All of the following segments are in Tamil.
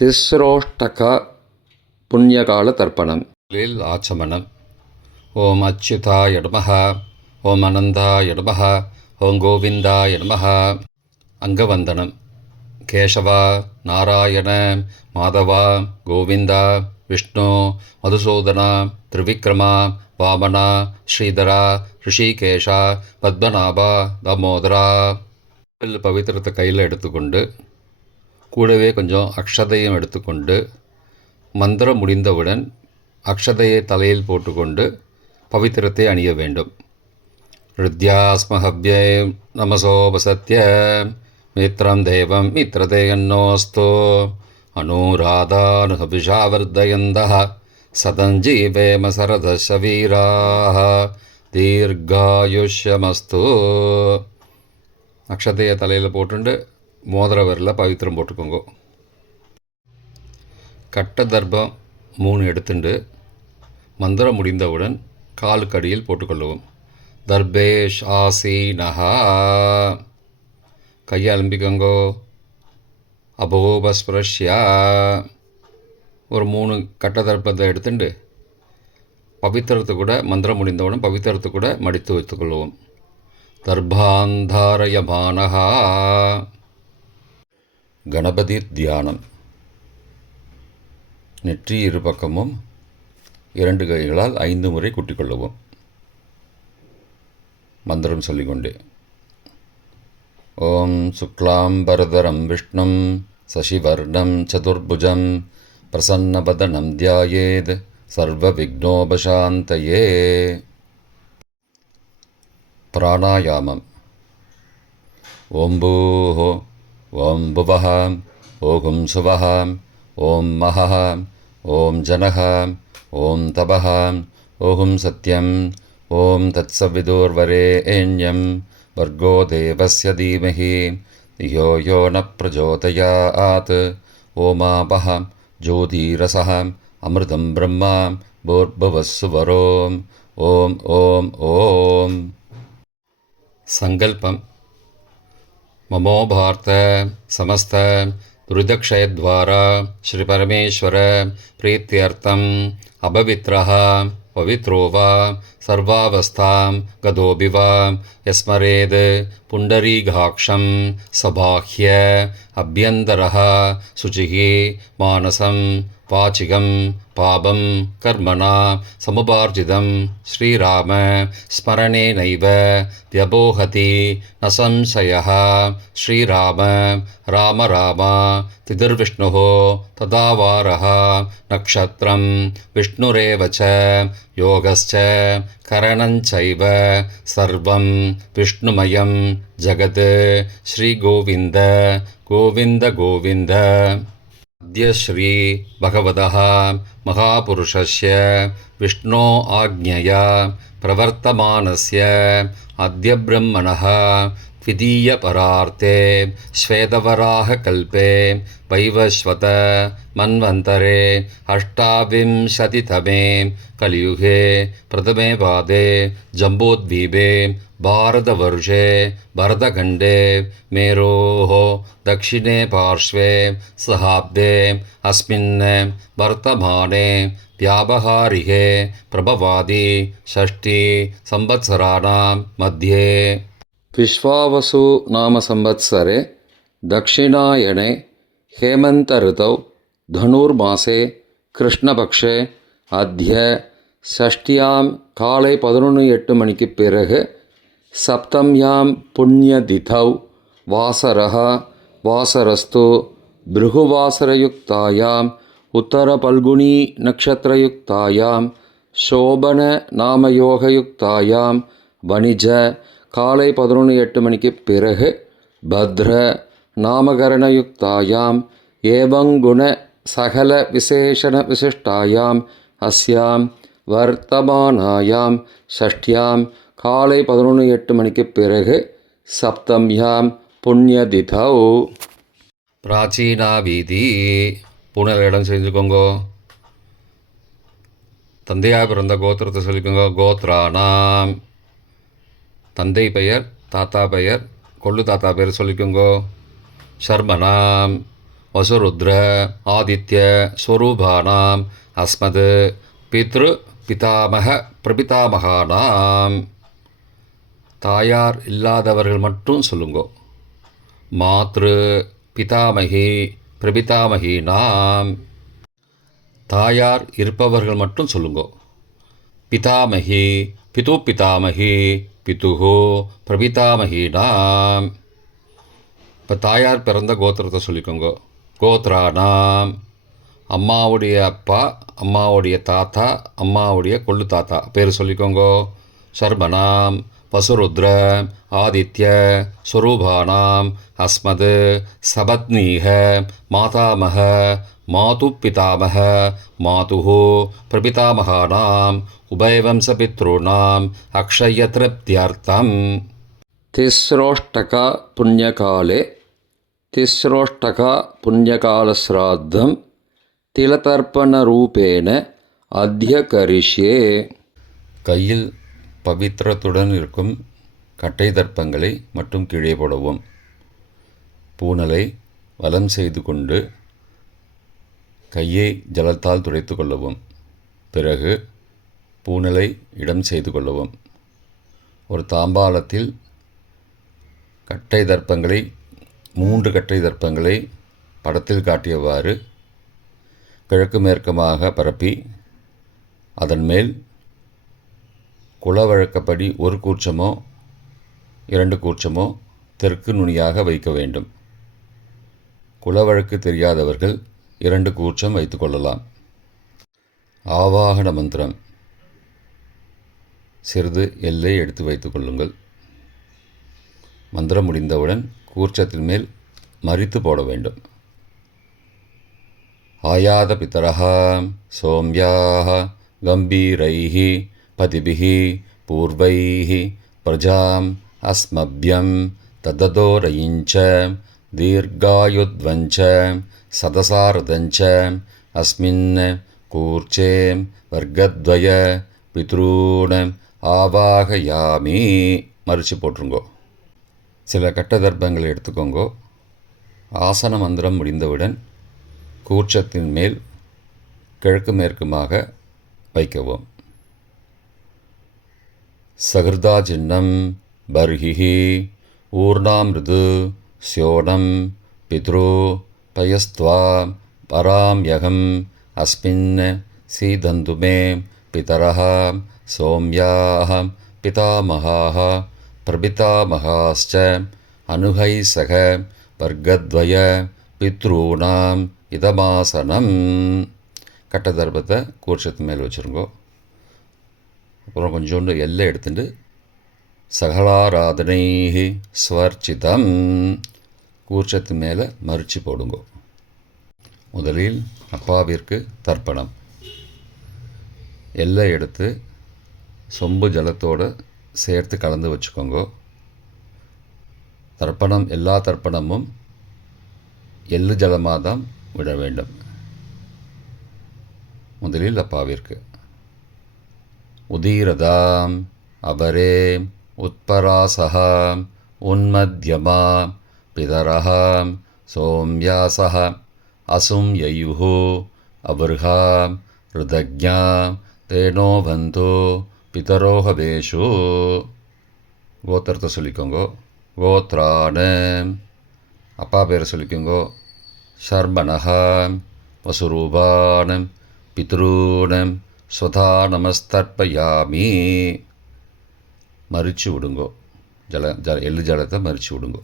திஸ்ரோஷ்டக புண்ணியகால தர்ப்பணம். ஆச்சமனம். ஓம் அச்சுதாய நமஹ, ஓம் அனந்தாய நமஹ, ஓம் கோவிந்தாய நமஹ. அங்கவந்தனம். கேசவா, நாராயண, மாதவா, கோவிந்தா, விஷ்ணு, மதுசூதனா, திரிவிக்ரமா, வாமனா, ஸ்ரீதரா, ரிஷிகேஷா, பத்மநாபா, தாமோதரா. பவித்திரத்தை கையில் எடுத்துக்கொண்டு கூடவே கொஞ்சம் அக்ஷதையும் எடுத்துக்கொண்டு மந்திரம் முடிந்தவுடன் அக்ஷதையை தலையில் போட்டுக்கொண்டு பவித்திரத்தை அணிய வேண்டும். ருத்யாஸ்மஹவ்யே நமசோபசத்ய மித்ரம் தேவம் மித்ரதேயன்னோஸ்தோ அனுராதானுஹபிஷாவர்தயந்தः சதஞ்சீவேம சரதசவீராः தீர்காயுஷ்யமஸ்து. அக்ஷதையை தலையில் போட்டுண்டு மோதிர விரலில் பவித்திரம் போட்டுக்கோங்க. கட்ட தர்ப்பம் 3 எடுத்துண்டு மந்திரம் முடிந்தவுடன் காலுக்கடியில் போட்டுக்கொள்ளவும். தர்பேஷ் ஆசீனஹா. கையை அலம்பிக்கோங்கோ. அபோபஸ்பிரஷ்யா. ஒரு 3 கட்ட தர்ப்பத்தை எடுத்துட்டு பவித்திரத்தை கூட மந்திரம் முடிந்தவுடன் பவித்திரத்தை கூட மடித்து வைத்துக்கொள்வோம். தர்பாந்தாரயமானஹா. கணபதி தியானம். நெற்றி இரு பக்கமும் 2 கைகளால் 5 முறை குட்டிக்கொள்ளவும். மந்திரம் சொல்லிக்கொண்டே. ஓம் சுக்லாம்பரதரம் விஷ்ணும் சசிவர்ணம் சதுர்புஜம் பிரசன்னவதனம் தியாயேத் சர்வ விக்னோபசாந்தயே. பிராணாயாமம். ஓம் பூஹோ, ஓம் புவஹ, ஓம் சுவஹ, ஓம் மஹஹ, ஓம் ஜனஹ, ஓம் தபஹ, ஓம் சத்யம், ஓம் தத்சவிதுர்வரேண்யம் வர்கோ தேவஸ்ய தீமஹி தியோ யோ ந பிரச்சோதயாத். ஓமாபஹ ஜோதிரசஹ அமிர்தம் பிரம்மா பூர்புவஸ்ஸுவரோம். ஓம் ஓம் ஓம். சங்கல்பம். மமோபார்த்த சமஸ்த துரிதக்ஷயத்வாரா ஸ்ரீ பரமேஸ்வர பிரீத்தியர்த்தம் அபவித்ரஹ பவித்ரோ வா சர்வாவஸ்தாம் கதோபி வா யஸ்மரேத் புண்டரீகாக்ஷம் சபாஹ்ய அப்யந்தரஹ சுச்சிஹி மானசம் வாச்சிகம் பாபம் கர்மணா சமுபார்ஜிதம் ஸ்ரீராம ஸ்மரணேனைவ வ்யபோஹதி ந சம்சயः. ஸ்ரீராம ராம ராம திதிர்விஷ்ணுः ததாவாரः நக்ஷத்ரம் விஷ்ணுரேவ ச யோகஸ்ச கரணஞ்சைவ சர்வம் விஷ்ணுமயம் ஜகத். ஸ்ரீகோவிந்த கோவிந்த கோவிந்த. அத்ய ஸ்ரீ பகவதः மகாபுருஷஸ்ய விஷ்ணோ ஆக்ஞயா பிரவர்த்தமானஸ்ய அத்ய பிரம்மணः த்விதீய பரார்த்தே ஸ்வேதவராக கல்பே வைவஸ்வத மன்வந்தரே அஷ்டாவிம்சதிதமே கலியுகே பிரதமே பாதே ஜம்போத்வீபே பாரதவர்ஷே பரதகண்டே மேரோः दक्षिणे पार्श्वे सहाब्दे अस्मिन् वर्तमाने व्यावहारिके प्रभवादि षष्ठी संवत्सराणां मध्ये विश्वावसु नाम संवत्सरे दक्षिणायने हेमन्त ऋतौ धनुर्मासे कृष्णपक्षे अद्य षष्ट्यां काले 11:08 மணிக்கு பிறகு சப்தம்யாம் புண்ணியதிதௌ வாசரः வாசரஸ்து பிருகுவாசரயுக்தாயாம் உத்தரபல்குனி நக்ஷத்திரயுக்தாயாம் சோபன நாமயோகயுக்தாயாம் வணிஜ காலை 11:08 மணிக்கு பிறகு பத்ர நாமகரணயுக்தாயாம் ஏவங்குண சகல விசேஷண விசிஷ்டாயாம் அஸ்யாம் வர்த்தமானாயாம் ஷஷ்டியாம் காலை 11:08 மணிக்கு பிறகு சப்தம்யாம் புண்ணியதிதௌ. பிராச்சீனா வீதி. பூனல் இடம் செஞ்சுக்கோங்கோ. தந்தையாக பிறந்த கோத்திரத்தை சொல்லிக்கோங்க. கோத்ரானாம். தந்தை பெயர், தாத்தா பெயர், கொள்ளு தாத்தா பெயர் சொல்லிக்கோங்கோ. ஷர்மனாம். வசுருத்ர ஆதித்ய ஸ்வரூபானாம் அஸ்மத் பித்ரு பிதாமக பிரபிதாமகானாம். தாயார் இல்லாதவர்கள் மட்டும் சொல்லுங்கோ. மாத்ரு பிதாமகி பிரபிதாமகீனாம். தாயார் இருப்பவர்கள் மட்டும் சொல்லுங்கோ. பிதாமகி பிது பிதாமகி பிதுஹோ பிரபிதாமகீனாம். இப்போ தாயார் பிறந்த கோத்திரத்தை சொல்லிக்கோங்க. கோத்ரானாம், அம்மாவுடைய அப்பா, அம்மாவுடைய தாத்தா, அம்மாவுடைய கொள்ளு தாத்தா பேர் சொல்லிக்கோங்க. சர்மனாம் வசுருத்ர ஆதித்ய ஸ்வரூபானாம் அஸ்மத் சபத்னீக மாதாமக மாது பிதாமக மாதுஹோ பிரபிதாமகானாம் உபயவம்சபித்ருணாம் அக்ஷயத்ருப்தியர்த்தம். திஸ்ரோஷ்டக புண்ணியகாலே திஸ்ரோஷ்டக புண்ணியகாலஸ்ராத்தம் திலதர்ப்பணரூபேண அத்ய கரிஷ்யே. கையில் பவித்திரத்துடன் இருக்கும் கட்டை தர்ப்பங்களை மட்டும் கீழே போடவும். பூனலை வலம் செய்து கொண்டு கையை ஜலத்தால் துடைத்து கொள்ளவும். பிறகு பூனலை இடம் செய்து கொள்ளவும். ஒரு தாம்பாளத்தில் கட்டை தர்ப்பங்களை 3 கட்டை தர்ப்பங்களை படத்தில் காட்டியவாறு கிழக்கு மேற்குமாக பரப்பி அதன் மேல் குலவழக்கப்படி 1 கூர்ச்சமோ 2 கூர்ச்சமோ தெற்கு நுனியாக வைக்க வேண்டும். குலவழக்கு தெரியாதவர்கள் 2 கூர்ச்சம் வைத்து கொள்ளலாம். ஆவாகன மந்திரம் சிறிது எல்லை எடுத்து வைத்து கொள்ளுங்கள். மந்திரம் முடிந்தவுடன் கூர்ச்சத்தின் மேல் மரித்து போட வேண்டும். ஆயாத பிதரஹ சோம்யாஹ கம்பீரைஹி பதிபிஹி பூர்வைஹி பிரஜாம் அஸ்மப்யம் தததோரயிஞ்ச தீர்காயுத்வஞ்ச சதசாரதஞ்ச அஸ்மின் கூர்ச்சே வர்க்கத்வய பித்ரூண ஆவாகயாமி. மறித்து போட்டுருங்கோ. சில கட்ட தர்ப்பங்களை எடுத்துக்கோங்கோ. ஆசன மந்திரம் முடிந்தவுடன் கூர்ச்சத்தின் மேல் கிழக்கு மேற்குமாக வைக்கவும். சகிருதா சின்னம் பர்ஹிஹி ஊர்ணாமிருது ஸ்யோனம் பித்ரு பயஸ்த்வா பராம்யகம் அஸ்மின் சீதந்துமே பிதரஹ சோம்யாஹ பிதாமகாஹ பிரபிதாமகாஸ்ச அனுகை சக வர்க்கத்வய பித்ரூணாம் இதமாசனம். கட்ட தர்ப்பத்தை கூர்ச்சத்து மேல் வச்சுருங்கோ. அப்புறம் கொஞ்சோண்டு எல்லை எடுத்துட்டு சகலாராதனை ஸ்வர்ச்சிதம் கூர்ச்சத்து மேலே மறித்து போடுங்கோ. முதலில் அப்பாவிற்கு தர்ப்பணம். எல்லை எடுத்து சொம்பு ஜலத்தோடு சேர்த்து கலந்து வச்சுக்கோங்க. தர்ப்பணம் எல்லா தர்ப்பணமும் எள்ளு ஜலமாக தான் விட வேண்டும். முதலில் அப்பாவிற்கு உதீரதாம் அபரே உத்பராசகாம் உன்மத்யமா பிதரஹாம் சோம்யாசஹ அசும் யயுஹு அபர்ஹாம் ருதக்ஞாம் தேனோபந்தோ பிதரோஹவேஷு. கோத்திரத்தை சொல்லிக்கோங்கோ. கோத்ரான அப்பா பேரை சொல்லிக்கோங்கோ. ஷர்மணஹாம் வசுரூபானம் பித்ரூனம் ஸ்வதா நமஸ்தர்ப்பயாமி. மறித்து விடுங்கோ. எள்ளு ஜலத்தை மறித்து விடுங்கோ.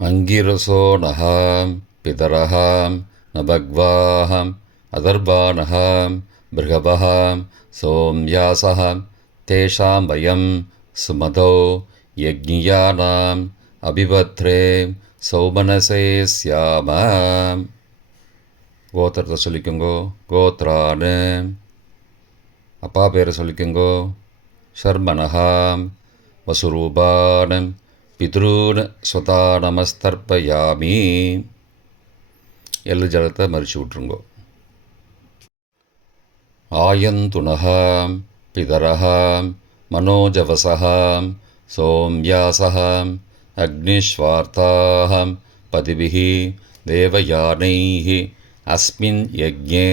அங்கிரசோ நகாம் பிதரஹாம் நபக்வாஹாம் அதர்பானஹாம் பிருகபஹாம் சோம்யாசஹாம் தேஷாம் வயம் சுமதோ யக்ஞியானாம் அபிபத்ரே சௌமனசே ஸ்யாமாம். கோத்திரத்தை சொல்லிக்கோங்கோ. கோத்ரானு அப்பா பேரை சொல்லிக்கோங்கோ. ஷர்மணஹாம் வசுரூபானம் பித்ரூன் ஸ்வதா நமஸ்தர்ப்பயாமி. எள்ளு ஜலத்தை மறித்து விட்ருங்கோ. ஆயந்துனஹாம் பிதரஹாம் மனோஜவசஹாம் சோம்யாசஹாம் அக்னிஸ்வார்த்தாஹாம் பதிபிஹி தேவயானைः அஸ்மின் யஜ்ஞே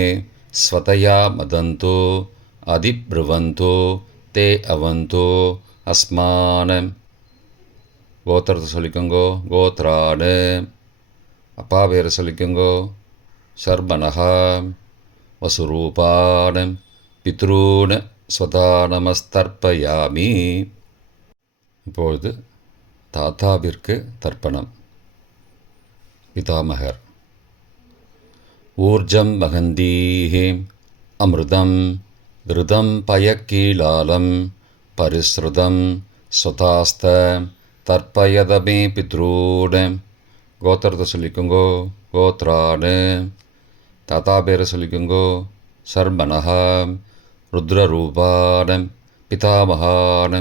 ஸ்வதயா மதந்தோ அதிப்ருவந்தோ தே அவந்தோ அஸ்மான. கோத்திரத்தை சொல்லிக்கோங்கோ. கோத்ரானு. அப்பா பேரை சொல்லிக்கோங்கோ. சர்மனஹா. வசுரூபான பித்ரூன ஸ்வதா நமஸ்தர்ப்பயாமி. இப்பொழுது தாத்தாவிற்கு தர்ப்பணம். பிதாமகர். ஊர்ஜம் மகந்தீஹி அமிர்தம் கிருதம் பயக்கீலாலம் பரிஸ்ருதம் ஸ்வதாஸ்த தர்ப்பயதமே பித்ரூன. கோத்திரத்தை சொல்லிக்கோங்கோ. கோத்ரானு. தாத்தா பேரை சொல்லிக்கோங்கோ. சர்மனஹா. ருத்ரரூபான பிதாமகான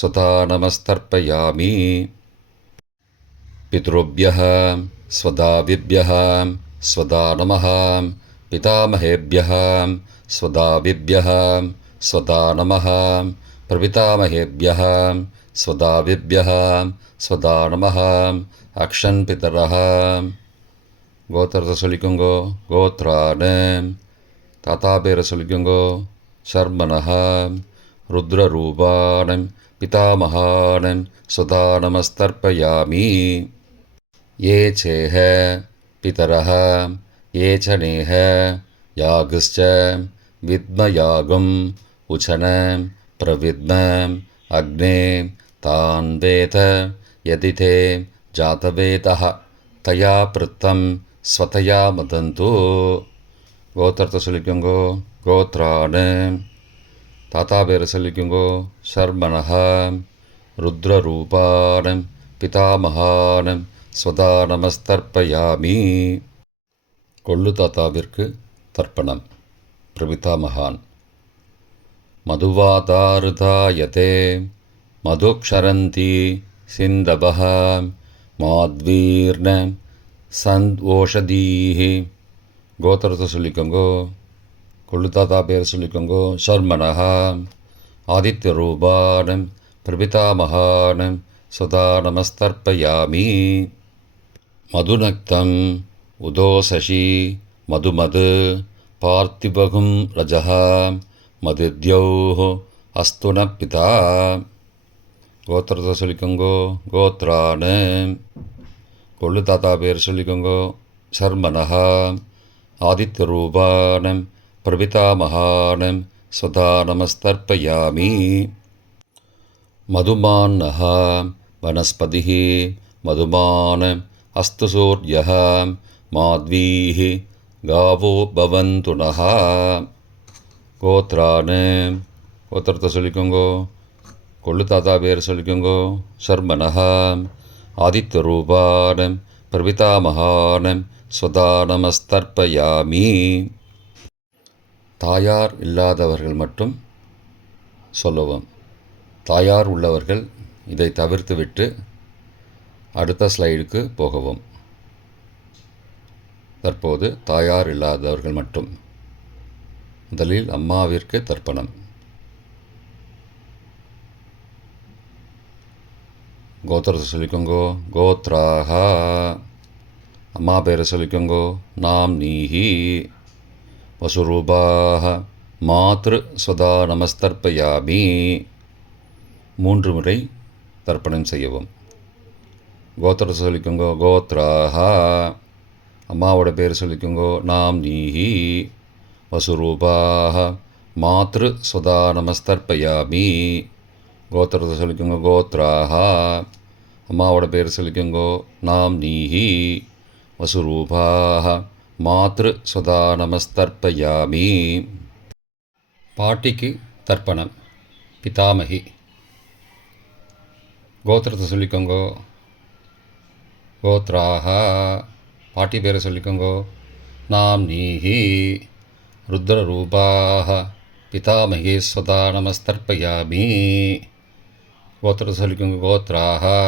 ஸ்வதா நமஸ்தர்ப்பயாமி. பித்ருभ्यः स्वदाविभ्यः स्वदा नमः. पितामहेभ्यः स्वदाविभ्यः स्वदा नमः. प्रपितामहेभ्यः स्वदाविभ्यः स्वदा नमः. अक्षन् पितरः. கோத்திரத்தை சொல்லிக்கோங்கோ. கோத்ரானு. தாத்தா பேரை சொல்லிக்கோங்கோ. சர்மனஹா. ருத்ரரூபான பிதாமகான ஸ்வதா நமஸ்தர்ப்பயாமி. ये चेह पितरः ये च नेह यागश्च विद्मयागम् उचन प्रविद्म अग्ने तान् वेद यदि ते जातवेदः तया पृत्तं स्वतया मदन्तु. கோத்திரத்தை சொல்லிக்கோங்கோ. கோத்ரானு. தாத்தா பேரை சொல்லிக்கோங்கோ. சர்மனஹா. ருத்ரரூபான பிதாமகான ஸ்வதா நமஸ்தர்ப்பயாமி. கொள்ளு தாத்தாவிற்கு தர்ப்பணம். பிரபிதாமகான். மதுவாதாருதாயதே மதுக்ஷரந்தி சிந்தபஹ மாத்வீர்ண சந்த்வோஷதீஹி. கோத்திரத்தை சொல்லிக்கோங்கோ. கொள்ளு தாத்தா பேர் சொல்லிக்கோங்கோ. சர்மனஹா. ஆதித்யரூபான பிரபிதாமகான ஸ்வதா நமஸ்தர்ப்பயாமி. மதுநக்தம் உதோசசி மதுமது பார்த்திபகும் ரஜः மதுத்யௌः அஸ்துன பிதா. கோத்திரத்தை சொல்லிக்கோங்கோ. கோத்ரானு. கொள்ளு தாத்தா பேர் சொல்லிக்கோங்கோ. சர்மனஹா. ஆதித்யரூபான பிரபிதாமகான ஸ்வதா நமஸ்தர்ப்பயாமி. மதுமான்னः वनस्पतिः मधुमान अस्तु सूर्यः माध्वीः गावो भवन्तु नः. கோத்ரானு. கோத்திரத்தை சொல்லிக்கோங்கோ. கொள்ளு தாத்தா பேர் சொல்லிக்கோங்கோ. சர்மனஹா. ஆதித்யரூபான பிரபிதாமகான ஸ்வதா நமஸ்தர்ப்பயாமி. தாயார் இல்லாதவர்கள் மட்டும் சொல்லவும். தாயார் உள்ளவர்கள் இதை தவிர்த்துவிட்டு அடுத்த ஸ்லைடுக்கு போகவும். தற்போது தாயார் இல்லாதவர்கள் மட்டும். முதலில் அம்மாவிற்கு தர்ப்பணம். கோத்திரத்தை சொல்லிக்கோங்கோ. கோத்ராஹா. அம்மா பேரை சொல்லிக்கோங்கோ. நாம் நீஹி. வசுரூபாஹ மாத்ரு ஸ்வதா நமஸ்தர்ப்பயாமி. 3 முறை தர்ப்பணம் செய்யவும். கோத்திரத்தை சொல்லிக்கோங்கோ. கோத்ராஹா. அம்மாவோட பேர் சொல்லிக்கோங்கோ. நாம் நீஹி. வசுரூபாஹ மாத்ரு ஸ்வதா நமஸ்தர்ப்பயாமி. கோத்திரத்தை சொல்லிக்கோங்கோ. கோத்ராஹா. அம்மாவோட பேர் சொல்லிக்கோங்கோ. நாம் நீஹி. வசுரூபாஹ மாத்ரு ஸ்வதா நமஸ்தர்ப்பயாமி. பாட்டிக்கு தர்ப்பணம். பிதாமகி. கோத்திரத்தை சொல்லிக்கோங்கோ. கோத்ராஹா. பாட்டி பேரை சொல்லிக்கோங்கோ. நாம் நீஹி. ருத்ரரூபாஹ பிதாமகி ஸ்வதா நமஸ்தர்ப்பயாமி. கோத்திரத்தை சொல்லிக்கோங்கோ. கோத்ராஹா.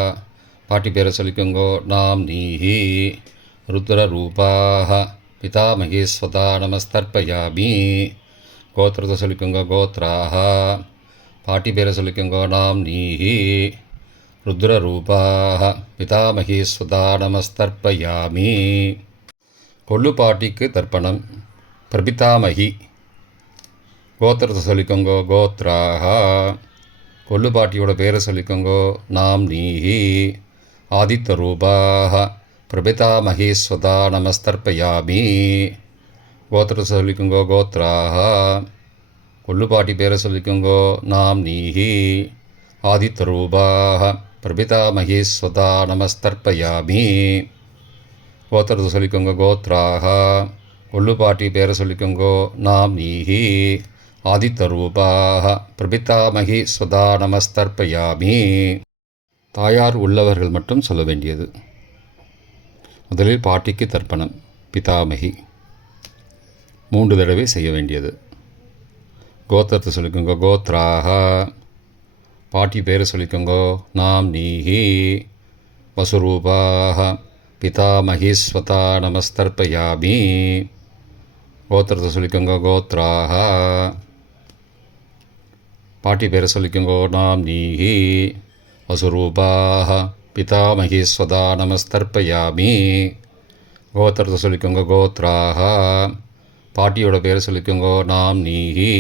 பாட்டி பேரை சொல்லிக்கோங்கோ. நாம் நீஹி. ருத்ரரூபாஹ பிதாமகி ஸ்வதா நமஸ்தர்ப்பயாமி. கோத்திரத்தை சொல்லிக்கோங்கோ. கோத்ராஹா. பாட்டி பேரை சொல்லிக்கோங்கோ. நாம் நீஹி. ருத்ரரூபாஹ பிதாமகி ஸ்வதா நமஸ்தர்ப்பயாமி. கொள்ளு பாட்டிக்கு தர்ப்பணம். பிரபிதாமகி. கோத்திரத்தை சொல்லிக்கோங்கோ. கோத்ராஹா. கொள்ளு பாட்டியோட பேரை சொல்லிக்கோங்கோ. நாம் நீஹி. ஆதித்த ரூபாக. பிரபிதாமகி ஸ்வதா நமஸ்தர்ப்பயாமி. கோத்திரத்தை சொல்லிக்கோங்கோ. கோத்ராஹா. கொள்ளு பாட்டி பேரை சொல்லிக்கோங்கோ. நாம் நீஹி. ஆதித்த ரூபாக. பிரபிதாமகி ஸ்வதா நமஸ்தர்ப்பயாமி. கோத்திரத்தை சொல்லிக்கோங்க. கோத்ராஹா. கொள்ளு பாட்டி பேரை சொல்லிக்கோங்கோ. நாம் நீஹி. ஆதித்த ரூபாக. பிரபிதாமகி ஸ்வதா நமஸ்தர்ப்பயாமி. தாயார் உள்ளவர்கள் மட்டும் சொல்ல வேண்டியது. முதலில் பாட்டிக்கு தர்ப்பணம். பிதாமகி 3 தடவை செய்ய வேண்டியது. கோத்திரத்தை சொல்லிக்கோங்க. கோத்ராஹா. பாட்டி பேரை சொல்லிக்கோங்கோ. நாம் நீஹி. வசுரூபாக. பிதாமகி ஸ்வதா நமஸ்தர்ப்பயாமி. கோத்திரத்தை சொல்லிக்கோங்க. கோத்ராஹா. பாட்டி பேரை சொல்லிக்கோங்கோ. நாம் நீஹி. வசுரூபாக. பிதாமகி ஸ்வதா நமஸ்தர்ப்பயாமி. கோத்திரத்தை சொல்லிக்கோங்க. கோத்ராஹா. பாட்டியோட பேரை சொல்லிக்கோங்கோ. நாம் நீஹி.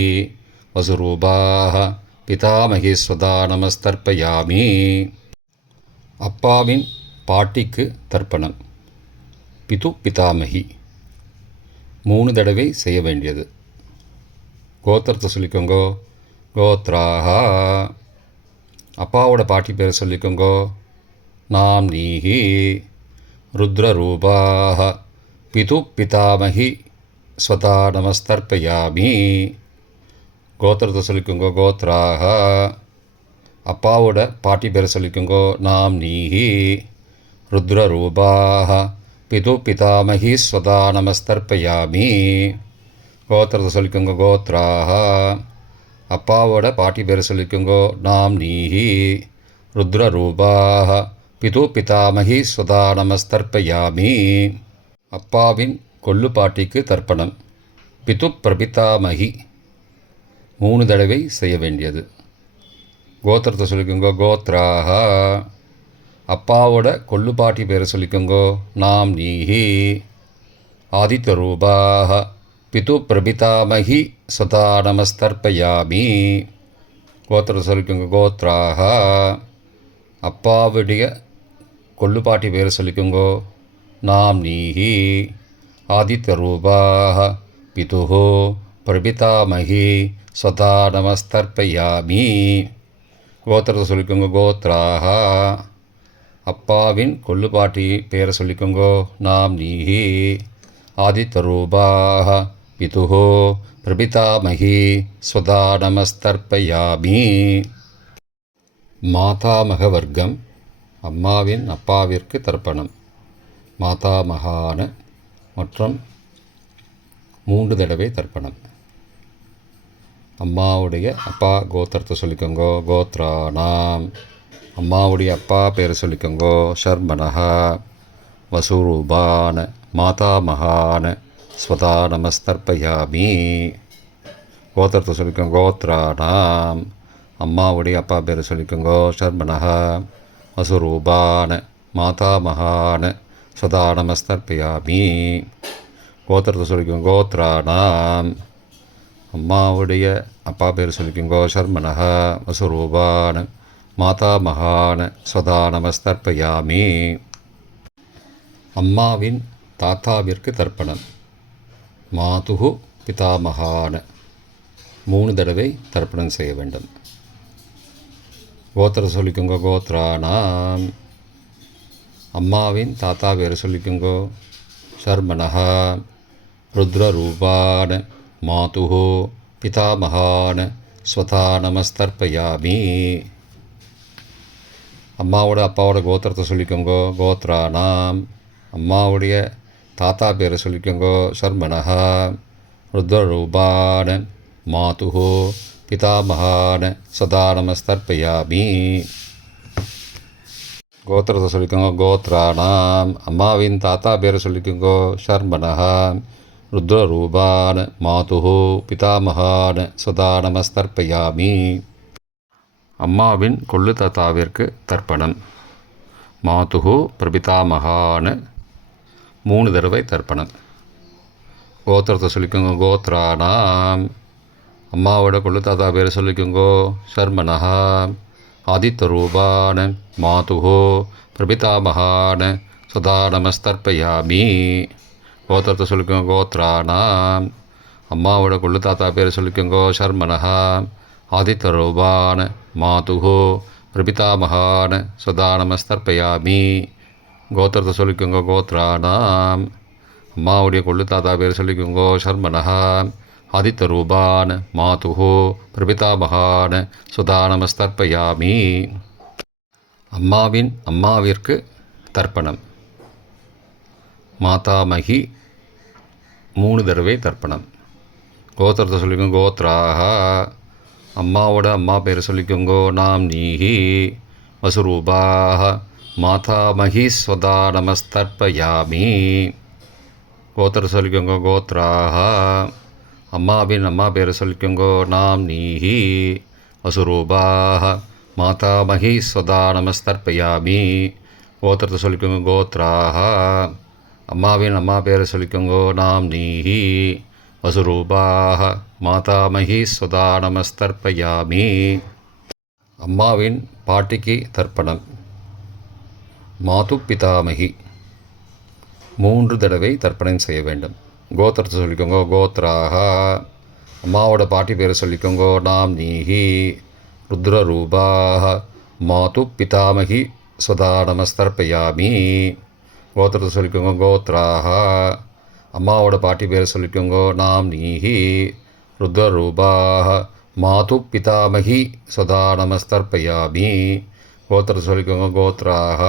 வசுரூபாக. பிதாமகி ஸ்வதா நமஸ்தர்ப்பயாமி. அப்பாவின் பாட்டிக்கு தர்ப்பணம். பிது பிதாமகி 3 தடவை செய்ய வேண்டியது. கோத்திரத்தை சொல்லிக்கோங்கோ. கோத்ராஹா. அப்பாவோட பாட்டி பேரை சொல்லிக்கோங்கோ. நாம் நீஹி. ருத்ரரூபாக. பிது பிதாமகி ஸ்வதா நமஸ்தர்ப்பயாமி. கோத்திரத்தை சொல்லிக்கோங்கோ. கோத்ராஹா. அப்பாவோட பாட்டி பேரை சொல்லிக்கோங்கோ. நாம் நீஹி. ருத்ரரூபாக. பிது பிதாமகி ஸ்வதா நமஸ்தர்ப்பயாமி. கோத்திரத்தை சொல்லிக்கோங்க. கோத்ராஹா. அப்பாவோட பாட்டி பேரை சொல்லிக்கோங்கோ. நாம் நீஹி. ருத்ரரூபாக. பிது பிதாமகி ஸ்வதா நமஸ்தர்ப்பயாமி. அப்பாவின் கொள்ளு பாட்டிக்கு தர்ப்பணம். பிது பிரபிதாமகி 3 தடவை செய்ய வேண்டியது. கோத்திரத்தை சொல்லிக்கோங்கோ. கோத்ராஹா. அப்பாவோட கொள்ளு பாட்டி பேரை சொல்லிக்கோங்கோ. நாம் நீஹி. ஆதித்த ரூபாக. பிது பிரபிதாமகி ஸ்வதா நமஸ்தர்ப்பயாமி. கோத்திரத்தை சொல்லிக்கோங்க. கோத்ராஹா. அப்பாவுடைய கொள்ளு பாட்டி பேரை சொல்லிக்கோங்கோ. நாம் நீஹி. ஆதித்த ரூபாக. பிது பிரபிதாமகி ஸ்வதா நமஸ்தர்ப்பயாமி. கோத்திரத்தை சொல்லிக்கோங்க. கோத்ராஹா. அப்பாவின் கொள்ளு பாட்டி பேரை சொல்லிக்கோங்கோ. நாம் நீஹி. ஆதித்த ரூபாக. பிது பிரபிதாமகி ஸ்வதா நமஸ்தர்ப்பயாமி. மாதாமக வர்க்கம். அம்மாவின் அப்பாவிற்கு தர்ப்பணம். மாதாமகான மற்றும் 3 தடவை தர்ப்பணம். அம்மாவுடைய அப்பா கோத்திரத்தை சொல்லிக்கோங்கோ. கோத்ராணாம். அம்மாவுடைய அப்பா பேரை சொல்லிக்கோங்கோ. ஷர்மனஹா. வசுரூபான. மாதாமகான ஸ்வதா நமஸ்தர்ப்பயாமி. கோத்திரத்தை சொல்லிக்கோங்க. கோத்ராணாம். அம்மாவுடைய அப்பா பேரை சொல்லிக்கோங்கோ. ஷர்மனஹா. வசுரூபான. மாதாமகான ஸ்வதா நமஸ்தர்ப்பயாமி. கோத்திரத்தை சொல்லிக்கோங்க. கோத்ராணாம். அம்மாவுடைய அப்பா பேர் சொல்லிக்கோங்கோ. ஷர்மனஹா. வசுரூபான. மாதாமகான ஸ்வதா நமஸ்தர்ப்பயாமி. அம்மாவின் தாத்தாவிற்கு தர்ப்பணம். மாதுகு பிதாமகான 3 தடவை தர்ப்பணம் செய்ய வேண்டும். கோத்திர சொல்லிக்கோங்க. கோத்ராணாம். அம்மாவின் தாத்தா பேர் சொல்லிக்கோங்கோ. ஷர்மனஹா. ருத்ரரூபான. மாதுகு பிதாமகான ஸ்வதா நமஸ்தர்ப்பயாமி. அம்மாவோட அப்பாவோட கோத்திரத்தை சொல்லிக்கோங்கோ. கோத்ராணாம். அம்மாவுடைய தாத்தா பேரை சொல்லிக்கோங்கோ. ஷர்மனஹா. ருத்ரரூபான. மாதுகு பிதாமகான ஸ்வதா நமஸ்தர்ப்பயாமி. கோத்திரத்தை சொல்லிக்கோங்க. கோத்ராணாம். அம்மாவின் தாத்தா பேரை சொல்லிக்கோங்கோ. ஷர்மனஹா. ருத்ரரூபான. மாதுகு பிதாமகான ஸ்வதா நமஸ்தர்ப்பயாமி. அம்மாவின் கொள்ளு தாத்தாவிற்கு தர்ப்பணம். மாதுகு பிரபிதாமகான 3 தடவை தர்ப்பணம். கோத்திரத்தை சொல்லிக்கோங்க. கோத்ரானாம். அம்மாவோட கொள்ளு தாத்தா பேர் சொல்லிக்கோங்கோ. சர்மனஹா. ஆதித்த ரூபான மாதுஹோ பிரபிதாமகான சதா நமஸ்தர்ப்பயாமி. கோத்திரத்தை சொல்லிக்கோங்க. கோத்ரானாம். அம்மாவோட கொள்ளு தாத்தா பேர் சொல்லிக்கோங்கோ. சர்மனஹா. ஆதித்த ரூபான மாதுஹோ பிரபிதாமகான சதா நமஸ்தர்ப்பயாமி. கோத்திரத்தை சொல்லிக்கோங்க. கோத்ரானாம். அம்மாவுடைய கொள்ளு தாத்தா பேர் சொல்லிக்கோங்கோ. சர்மனஹா. ஆதித்த ரூபான் மாதுஹோ பிரபிதாமகான சுதா நமஸ்தர்ப்பயாமி. அம்மாவிற்கு தர்ப்பணம். மாதாமகி 3 தடவை தர்ப்பணம். கோத்திரத்தை சொல்லிக்கோங்க. கோத்ராக. அம்மாவோட அம்மா பேர் சொல்லிக்கோங்கோ. நாம் நீஹி வசுரூபாக மாதாமகி ஸ்வதா நமஸ்தர்ப்பயாமி. கோத்திரத்தை சொல்லிக்கோங்க. கோத்ராக. அம்மாவின் அம்மா பேர் சொல்லிக்கோங்கோ. நாம் நீஹி வசுரூபாக மாதாமகி ஸ்வதா நமஸ்தர்ப்பயாமி. கோத்திரத்தை சொல்லிக்கோங்க. கோத்ராக. அம்மாவின் அம்மா பேர் சொல்லிக்கோங்கோ. நாம் நீஹி வசுரூபாக மாதாமகி ஸ்வதா நமஸ்தர்ப்பயாமி. அம்மாவின் பாட்டிக்கு தர்ப்பணம். மாது பிதாமகி 3 தடவை தர்ப்பணம் செய்ய வேண்டும். கோத்திரத்தை சொல்லிக்கோங்க. கோத்ராக. அம்மாவோட பாட்டி பேர் சொல்லிக்கோங்கோ. நாம் நீஹி ருத்ரரூபாக மாது பிதாமகி ஸ்வதா நமஸ்தர்ப்பயாமி. கோத்திரத்தை சொல்லிக்கோங்க. கோத்ராக. அம்மாவோட பாட்டி பேர் சொல்லிக்கோங்கோ. நாம் நீஹி ருத்ரரூபாக மாது பிதாமகி ஸ்வதா நமஸ்தர்ப்பயாமி. கோத்திரத்தை சொல்லிக்கோங்க. கோத்ராக.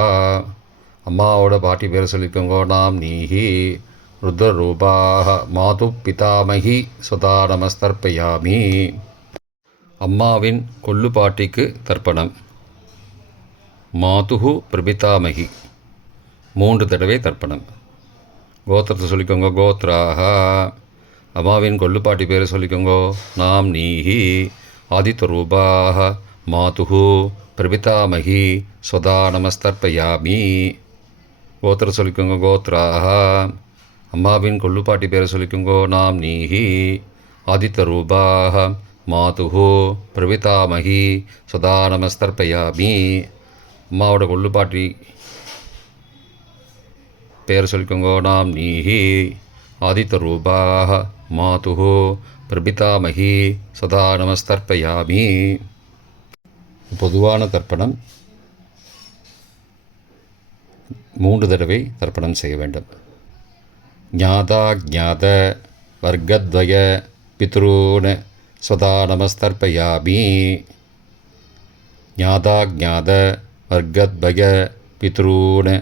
அம்மாவோட பாட்டி பேர் சொல்லிக்கோங்கோ. நாம் நீஹி ருத்ரரூபாக மாது பிதாமகி ஸ்வதா நமஸ்தர்ப்பயாமி. அம்மாவின் கொள்ளு பாட்டிக்கு தர்ப்பணம். மாதுஹு பிரபிதாமகி 3 தடவை தர்ப்பணம். கோத்திரத்தை சொல்லிக்கோங்க. கோத்ராக. அம்மாவின் கொள்ளு பாட்டி பேர் சொல்லிக்கோங்கோ. நாம் நீஹி ஆதித்த ரூபாக மாதுஹு பிரபிதாமகி ஸ்வதா நமஸ்தர்ப்பயாமி. கோத்திரம் சொல்லிக்கோங்க. கோத்ராக. அம்மாவின் கொள்ளு பாட்டி பேர் சொல்லிக்கோங்கோ. நாம் நீஹி ஆதித்த ரூபாக மாதுஹு பிரபிதாமகி ஸ்வதா நமஸ்தர்ப்பயாமி. அம்மாவோட கொள்ளு பாட்டி பேர் சொல்லிக்கோங்கோ. நாம் நீஹி ஆதித்த ரூபாக மாதுஹு பிரபிதாமகி சதா நமஸ்தர்ப்பயாமி. பொதுவான தர்ப்பணம் 3 தடவை தர்ப்பணம் செய்ய வேண்டும். ஞாதா ஞாத வர்க்கத்வய பித்ரூன் சதா நமஸ்தர்ப்பயாமி. ஞாதா ஞாத வர்க்கத்வய பித்ரூன்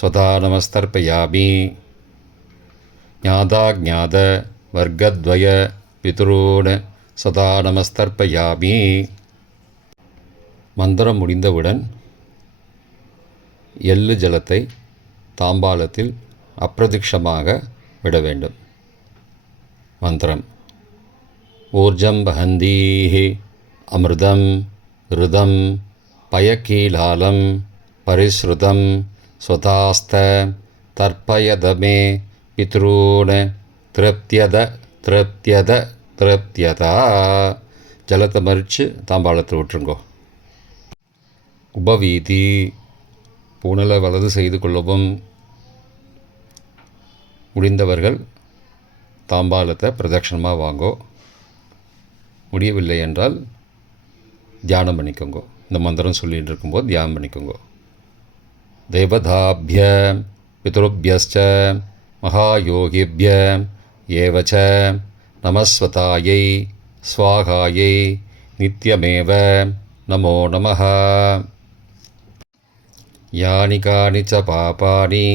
சதா நமஸ்தர்ப்பயாமி. ஞாதா ஞாத வர்க்கத்வய பித்ரூன் சதா நமஸ்தர்ப்பயாமி. மந்திரம் முடிந்தவுடன் எள்ளு ஜலத்தை தாம்பாலத்தில் அப்பிரதிக்ஷமாக விட வேண்டும். மந்திரம். ஊர்ஜம் வஹந்தீஹி அமிர்தம் ருதம் பயக்கீலாலம் பரிஸ்ருதம் ஸ்வதாஸ்த தர்ப்பயதமே பித்ரூன் திருப்தியத திருப்தியத திருப்தியதா. ஜலத்தை மறித்து தாம்பாளத்தில் விட்டுருங்கோ. உபவீதி. பூணலை வலது செய்து கொள்ளவும். முடிந்தவர்கள் தாம்பாலத்தை பிரதட்சணமாக வாங்கோ. முடியவில்லை என்றால் தியானம் பண்ணிக்கோங்கோ. இந்த மந்திரம் சொல்லிகிட்டு இருக்கும்போது தியானம் பண்ணிக்கோங்கோ. தேவதாபிய பித்ருபியஸ்ச மகாயோகிபிய ஏவச்ச நமஸ்வதாயை ஸ்வாகாயை நித்யமேவ நமோ நமः. யானி கானி ச பாபானி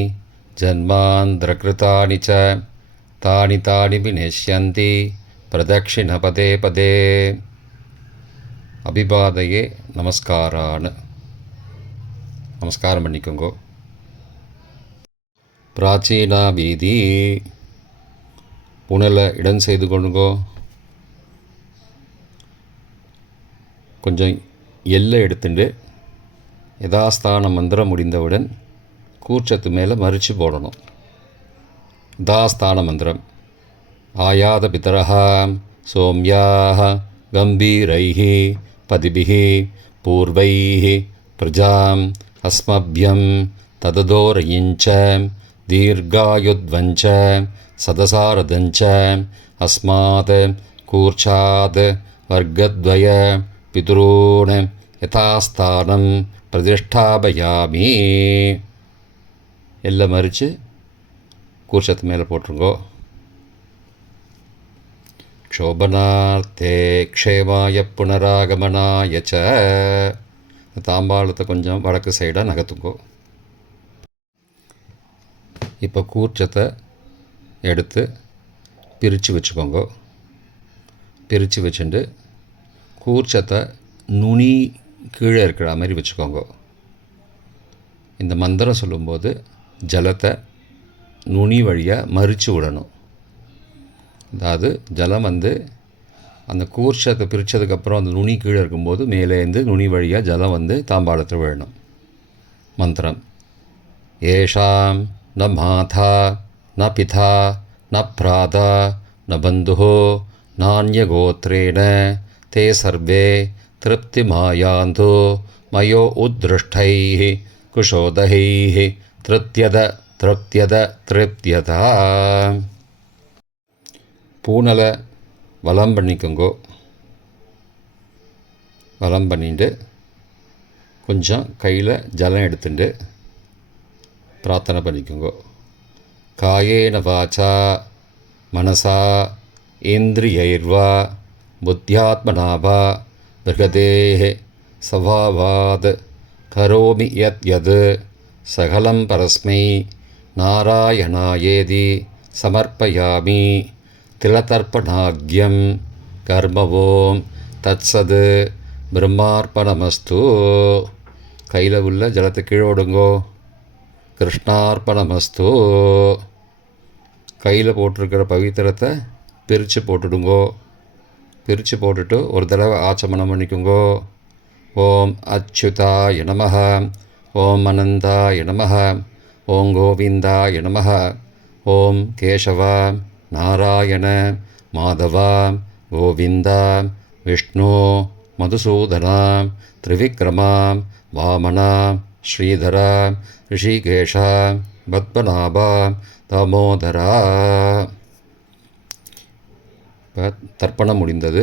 ஜன்மாந்திரகிருதானி ச தானி தானி விநஷ்யந்தி பிரதக்ஷிண பதே பதே. அபிபாதையே நமஸ்காரான். நமஸ்காரம் பண்ணிக்கோங்கோ. பிராச்சீனா வீதி. புனலை இடம் செய்து கொள்ளுங்கோ. கொஞ்சம் எல்லை எடுத்துட்டு யதாஸ்தான மந்திரம் முடிந்தவுடன் கூர்ச்சத்து மேலே மறித்து போடணும். யதாஸ்தான மந்திரம். आयातपितरः सौम्याः गम्भीरैः पदिभिः पूर्वैः प्रजाम् अस्मभ्यं तददोरयिञ्च दीर्घायुध्वञ्च सदसारदञ्च अस्मात् कूर्चात् वर्गद्वय पितॄन् यथास्थानं प्रतिष्ठापयामि. எல்லாம் மறித்து கூர்ச்சத்து மேலே போட்டுருங்கோ. க்ஷோபனார்த்தே க்ஷேமாய புனராகமனாய ச. தாம்பாளத்தை கொஞ்சம் வடக்கு சைடாக நகர்த்துங்கோ. இப்போ கூர்ச்சத்தை எடுத்து பிரித்து வச்சுக்கோங்க. பிரித்து வச்சுட்டு கூர்ச்சத்தை நுனி கீழே இருக்கிற மாதிரி வச்சுக்கோங்க. இந்த மந்திரம் சொல்லும்போது ஜலத்தை நுனி வழியாக மறித்து விடணும். அதாவது ஜலம் அந்த கூர்ச்சத்தை பிரித்ததுக்கப்புறம் அந்த நுனி கீழே இருக்கும்போது மேலேருந்து நுனி வழியாக ஜலம் தாம்பாளத்தில் விழணும். மந்திரம்: ஏஷாம் ந மாதா ந பிதா ந பிராதா ந பந்துஹோ நான்யகோத்ரேண தே சர்வே திருப்திமாயாந்தோ மயோ உத்ருஷ்டைः குஷோதகைः திருப்தியத திருப்தியத திருப்தியதா. பூனலை வலம் பண்ணிக்கோங்கோ. வலம் பண்ணிட்டு கொஞ்சம் கையில் ஜலம் எடுத்துட்டு பிரார்த்தனை பண்ணிக்கோங்கோ. காயேன வாச்சா மனசா இந்திரியைர்வா புத்தியாத்மனாவா பிருகதேஹ சவாவாத் கரோமி யத் யத் சகலம் பரஸ்மை நாராயணாயேதி சமர்ப்பயாமி. திலதர்ப்பணாக்யம் கர்மவோம் தத்சது பிரம்மார்ப்பணமஸ்து. கையில் உள்ள ஜலத்தை கீழோடுங்கோ. கிருஷ்ணார்ப்பணமஸ்து. கையில் போட்டிருக்கிற பவித்திரத்தை பிரித்து போட்டுடுங்கோ. பிரித்து போட்டுட்டு ஒரு தடவை ஆச்சமனம் பண்ணிக்கோங்கோ. ஓம் அச்சுதாய நமஹ, ஓம் அனந்தாய நமஹ, ஓம் கோவிந்தாய நமஹ, ஓம் கேசவா நாராயண மாதவா கோவிந்தா விஷ்ணு மதுசூதனா திரிவிக்ரமா வாமனா ஸ்ரீதரா ரிஷிகேஷா பத்மநாபா தாமோதரா. இப்போ தர்ப்பணம் முடிந்தது.